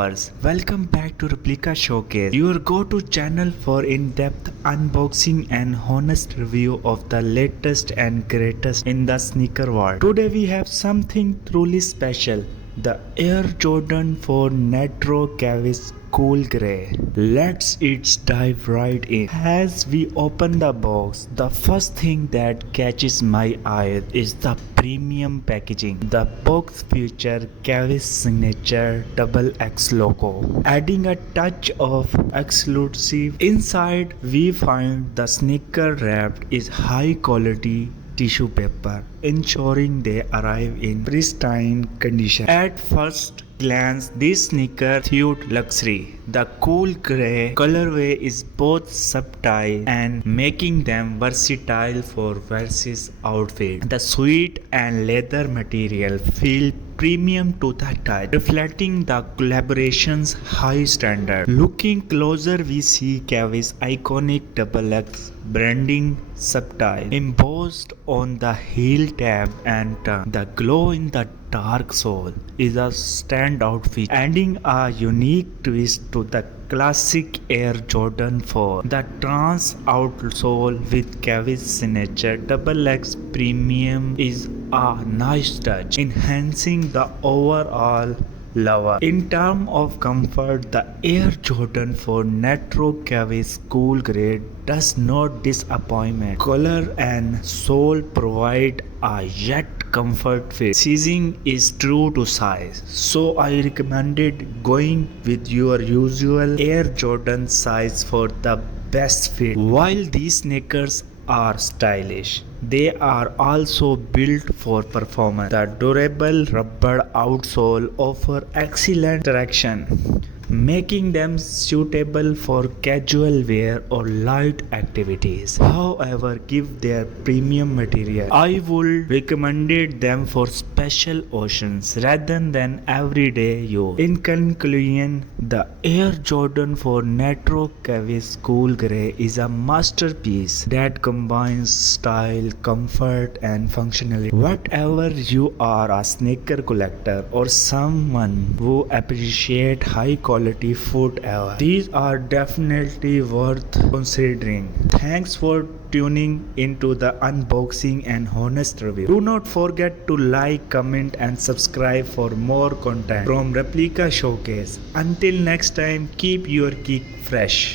lovers, welcome back to Replica Showcase, your go-to channel for in-depth unboxing and honest review of the latest and greatest in the sneaker world. Today we have something truly special, the Air Jordan 4 Retro Kaws Cool Grey. Let's dive right in. As we open the box, the first thing that catches my eye is the premium packaging. The box features Kaws signature XX logo, adding a touch of exclusive. Inside, we find the sneaker wrapped is high quality tissue paper, ensuring they arrive in pristine condition. At first glance, this sneaker suit luxury. The cool grey colorway is both subtle and making them versatile for versus outfit. The suede and leather material feel premium to the touch, reflecting the collaboration's high standard. Looking closer, we see Kaws' iconic XX branding subtle embossed on the heel tab, and the glow in the dark sole is a standout feature, adding a unique twist to the classic Air Jordan 4. The trans outsole with Kaws signature XX premium is a nice touch, enhancing the overall lover. In terms of comfort, the Air Jordan 4 Retro Kaws Cool Grey does not disappoint. Color and sole provide a yet comfort fit. Sizing is true to size, so I recommended going with your usual Air Jordan size for the best fit. While these sneakers are stylish, they are also built for performance. The durable rubber outsole offers excellent traction, making them suitable for casual wear or light activities. However, given their premium material, I would recommend them for special occasions rather than everyday use. In conclusion, the Air Jordan 4 Retro Kaws Cool Grey is a masterpiece that combines style, comfort, and functionality. Whatever you are, a sneaker collector or someone who appreciates high quality footwear, these are definitely worth considering. Thanks for tuning into the unboxing and honest review. Do not forget to like, comment, and subscribe for more content from Replica Showcase. Until next time, keep your geek fresh.